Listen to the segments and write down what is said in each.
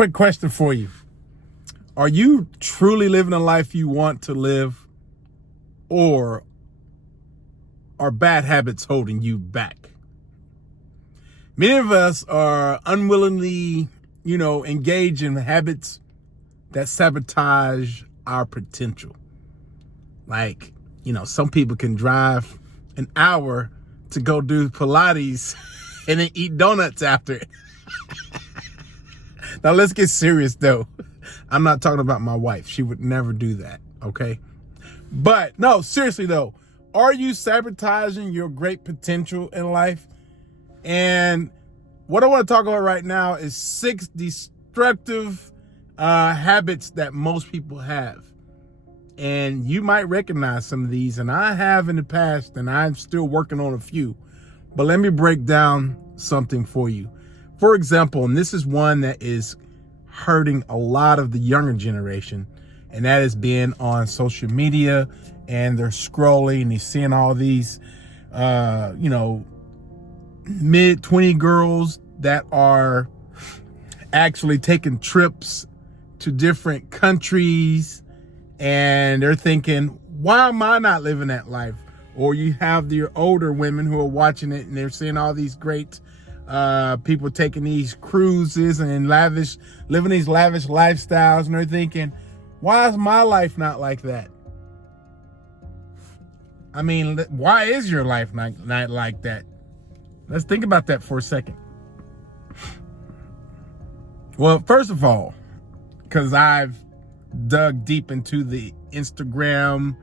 quick question for you. Are you truly living the life you want to live, or are bad habits holding you back? Many of us are unwillingly, engaged in habits that sabotage our potential. Like, some people can drive an hour to go do Pilates and then eat donuts after it. Now, let's get serious, though. I'm not talking about my wife. She would never do that, okay? But, no, seriously, though, are you sabotaging your great potential in life? And what I want to talk about right now is 6 destructive habits that most people have. And you might recognize some of these, and I have in the past, and I'm still working on a few. But let me break down something for you. For example, and this is one that is hurting a lot of the younger generation, and that is being on social media, and they're scrolling and they're seeing all these, mid-20 girls that are actually taking trips to different countries, and they're thinking, why am I not living that life? Or you have the older women who are watching it and they're seeing all these great people taking these cruises and living these lavish lifestyles, and they're thinking, why is my life not like that? I mean, why is your life not like that? Let's think about that for a second. Well, first of all, because I've dug deep into the Instagram,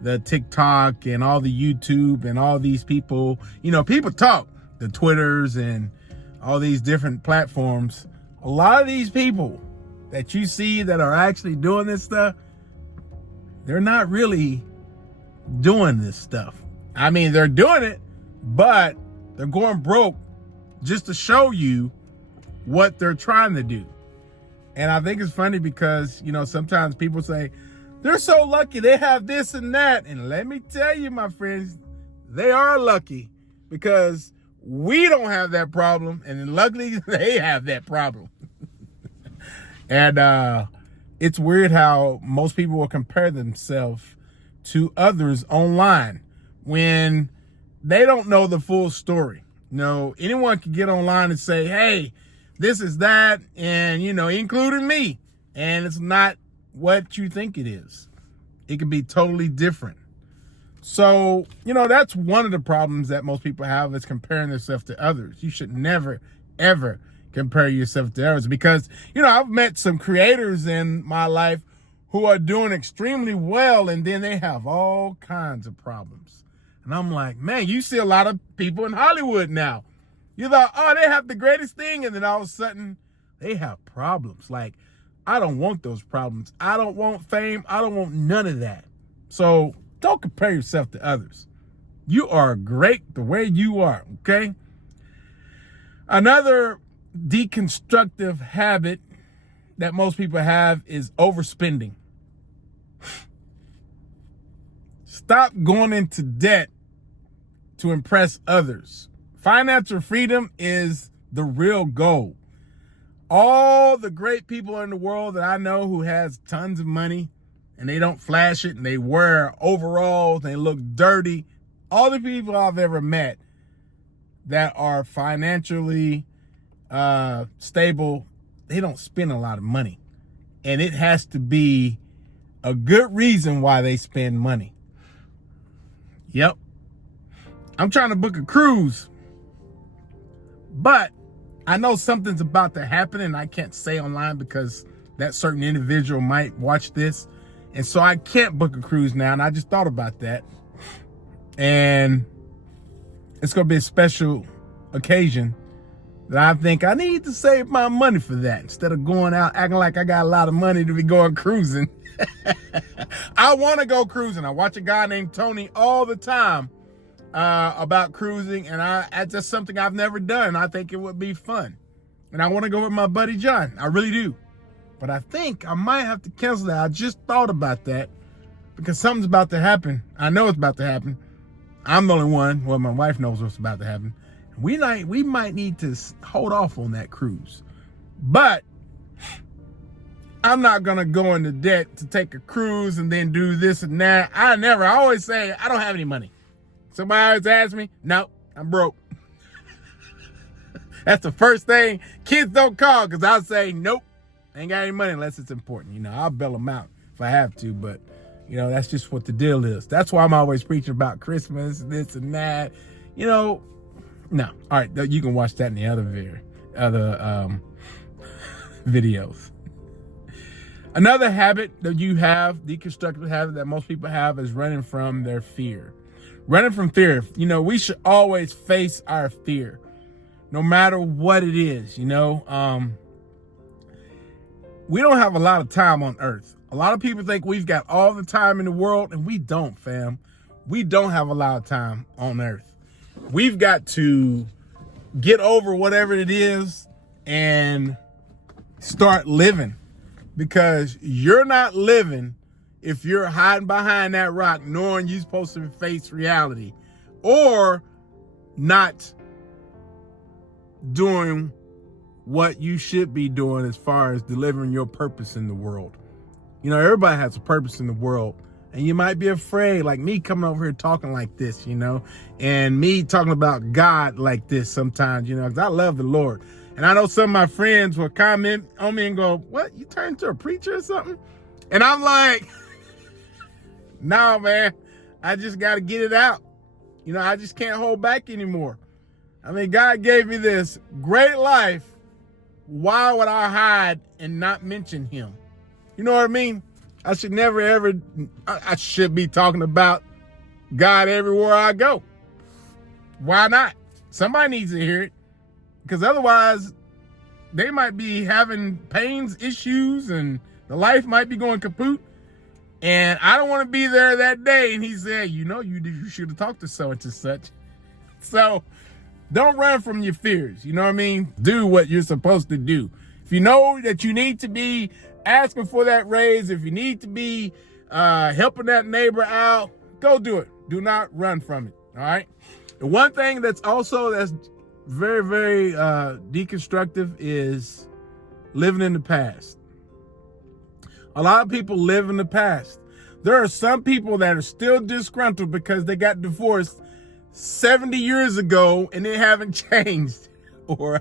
the TikTok, and all the YouTube, and all these people, people talk, the Twitters and all these different platforms. A lot of these people that you see that are actually doing this stuff, they're not really doing this stuff. I mean, they're doing it, but they're going broke just to show you what they're trying to do. And I think it's funny because, sometimes people say, they're so lucky they have this and that. And let me tell you, my friends, they are lucky because we don't have that problem. And luckily, they have that problem. And it's weird how most people will compare themselves to others online when they don't know the full story. Anyone can get online and say, hey, this is that, and, including me. And it's not what you think it is. It can be totally different. So, that's one of the problems that most people have, is comparing themselves to others. You should never, ever compare yourself to others, because, I've met some creators in my life who are doing extremely well, and then they have all kinds of problems. And I'm like, man, you see a lot of people in Hollywood now. You thought, oh, they have the greatest thing, and then all of a sudden, they have problems. Like, I don't want those problems. I don't want fame. I don't want none of that. So don't compare yourself to others. You are great the way you are, okay? Another deconstructive habit that most people have is overspending. Stop going into debt to impress others. Financial freedom is the real goal. All the great people in the world that I know who has tons of money, and they don't flash it, and they wear overalls, and they look dirty. All the people I've ever met that are financially stable, they don't spend a lot of money. And it has to be a good reason why they spend money. Yep. I'm trying to book a cruise, but I know something's about to happen, and I can't say online because that certain individual might watch this. And so I can't book a cruise now. And I just thought about that. And it's going to be a special occasion that I think I need to save my money for that, instead of going out acting like I got a lot of money to be going cruising. I want to go cruising. I watch a guy named Tony all the time about cruising, and that's just something I've never done. I think it would be fun, and I want to go with my buddy John. I really do, but I think I might have to cancel that. I just thought about that because something's about to happen. I know it's about to happen. I'm the only one. Well, my wife knows what's about to happen. We might need to hold off on that cruise, but I'm not going to go into debt to take a cruise and then do this and that. I always say, I don't have any money. Somebody always asks me, no, I'm broke. That's the first thing. Kids don't call because I'll say, nope, ain't got any money unless it's important. I'll bail them out if I have to, but, that's just what the deal is. That's why I'm always preaching about Christmas, this and that. No. All right, you can watch that in the other videos. Another habit that you have, deconstructive habit that most people have, is running from their fear. Running from fear. We should always face our fear, no matter what it is. We don't have a lot of time on earth. A lot of people think we've got all the time in the world, and we don't, fam. We don't have a lot of time on earth. We've got to get over whatever it is and start living. Because you're not living if you're hiding behind that rock knowing you're supposed to face reality, or not doing what you should be doing as far as delivering your purpose in the world. Everybody has a purpose in the world, and you might be afraid, like me coming over here talking like this, and me talking about God like this sometimes, because I love the Lord. And I know some of my friends will comment on me and go, what, you turned into a preacher or something? And I'm like, no, man, I just got to get it out. I just can't hold back anymore. God gave me this great life. Why would I hide and not mention him? You know what I mean? I should never, ever, I should be talking about God everywhere I go. Why not? Somebody needs to hear it. Because otherwise, they might be having pains, issues, and the life might be going kaput. And I don't want to be there that day. And he said, you should have talked to such and such. So don't run from your fears. You know what I mean? Do what you're supposed to do. If you know that you need to be asking for that raise, if you need to be helping that neighbor out, go do it. Do not run from it. All right. The one thing that's very, very deconstructive is living in the past. A lot of people live in the past. There are some people that are still disgruntled because they got divorced 70 years ago and they haven't changed. Or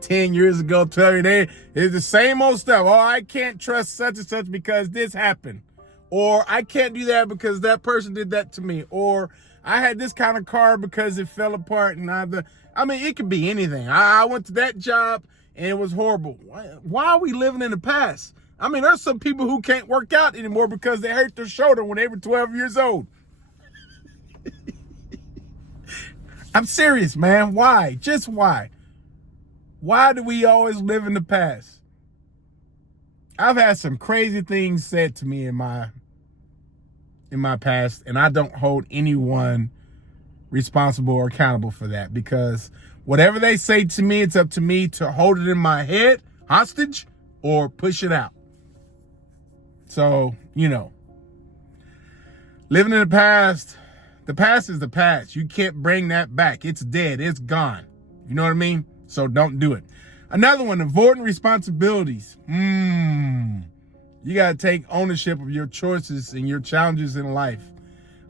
10 years ago, 12 years, it's the same old stuff. Oh, I can't trust such and such because this happened. Or I can't do that because that person did that to me. Or I had this kind of car because it fell apart. And it could be anything. I went to that job and it was horrible. Why are we living in the past? There's some people who can't work out anymore because they hurt their shoulder when they were 12 years old. I'm serious, man. Why? Just why? Why do we always live in the past? I've had some crazy things said to me in my past, and I don't hold anyone responsible or accountable for that, because whatever they say to me, it's up to me to hold it in my head hostage or push it out. So, living in the past is the past. You can't bring that back. It's dead. It's gone. You know what I mean? So don't do it. Another one, avoiding responsibilities. You got to take ownership of your choices and your challenges in life.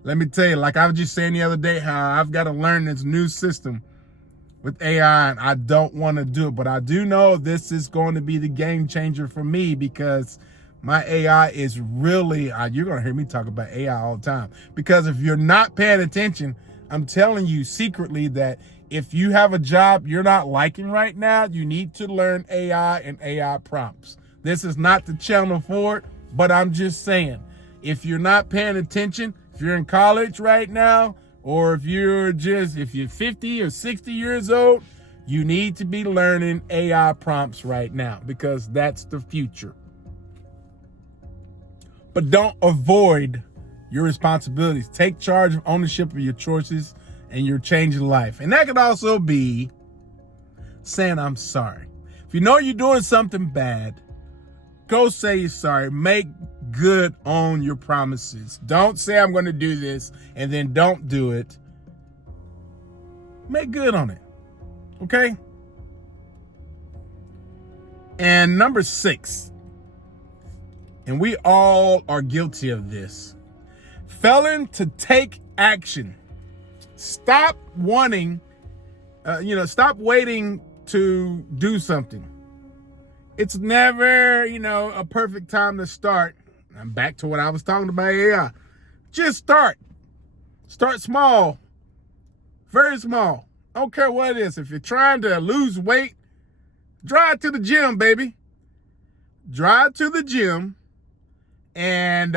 Let me tell you, like I was just saying the other day, how I've got to learn this new system with AI, and I don't want to do it. But I do know this is going to be the game changer for me, because my AI is really, you're going to hear me talk about AI all the time. Because if you're not paying attention, I'm telling you secretly that if you have a job you're not liking right now, you need to learn AI and AI prompts. This is not the channel for it, but I'm just saying, if you're not paying attention, if you're in college right now, or if you're 50 or 60 years old, you need to be learning AI prompts right now, because that's the future. But don't avoid your responsibilities. Take charge of ownership of your choices and your changing life. And that could also be saying, I'm sorry. If you know you're doing something bad, go say you're sorry. Make good on your promises. Don't say I'm going to do this and then don't do it. Make good on it. Okay? And number 6, and we all are guilty of this. Failing to take action. Stop wanting, stop waiting to do something. It's never, a perfect time to start. I'm back to what I was talking about here. Just start. Start small. Very small. I don't care what it is. If you're trying to lose weight, drive to the gym, baby. Drive to the gym and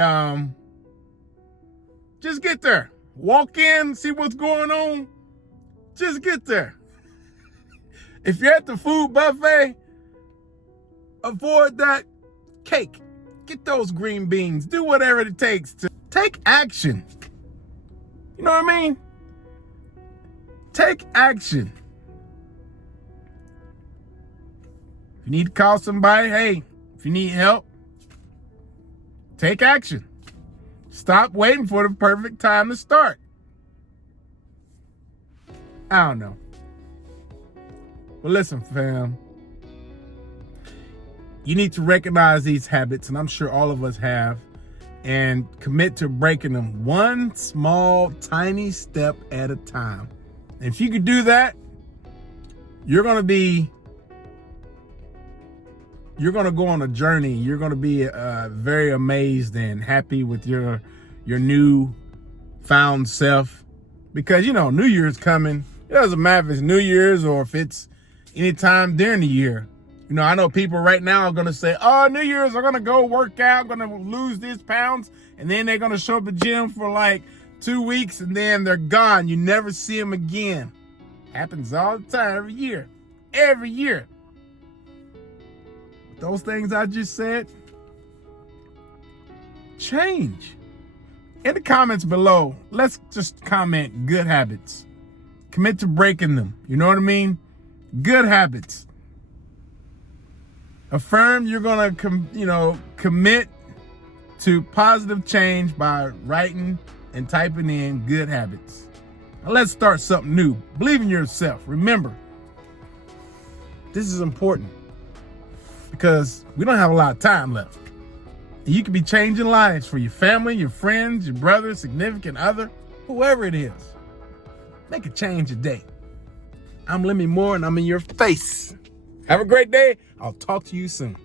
just get there. Walk in, see what's going on. Just get there. If you're at the food buffet, avoid that cake. Get those green beans. Do whatever it takes to take action. You know what I mean? Take action. If you need to call somebody, hey, if you need help, take action. Stop waiting for the perfect time to start. I don't know. Well, listen, fam. You need to recognize these habits, and I'm sure all of us have, and commit to breaking them one small, tiny step at a time. And if you could do that, you're going to go on a journey. You're going to be very amazed and happy with your new found self, because, New Year's coming. It doesn't matter if it's New Year's or if it's any time during the year. I know people right now are going to say, oh, New Year's, I'm going to go work out, I'm going to lose these pounds. And then they're going to show up at the gym for like 2 weeks and then they're gone. You never see them again. Happens all the time, every year. Every year. Those things I just said, change. In the comments below, let's just comment good habits. Commit to breaking them. You know what I mean? Good habits. Affirm you're going to, commit to positive change by writing and typing in good habits. Now let's start something new. Believe in yourself. Remember, this is important because we don't have a lot of time left. And you could be changing lives for your family, your friends, your brother, significant other, whoever it is. Make a change today. I'm Lemmy Moore, and I'm in your face. Have a great day. I'll talk to you soon.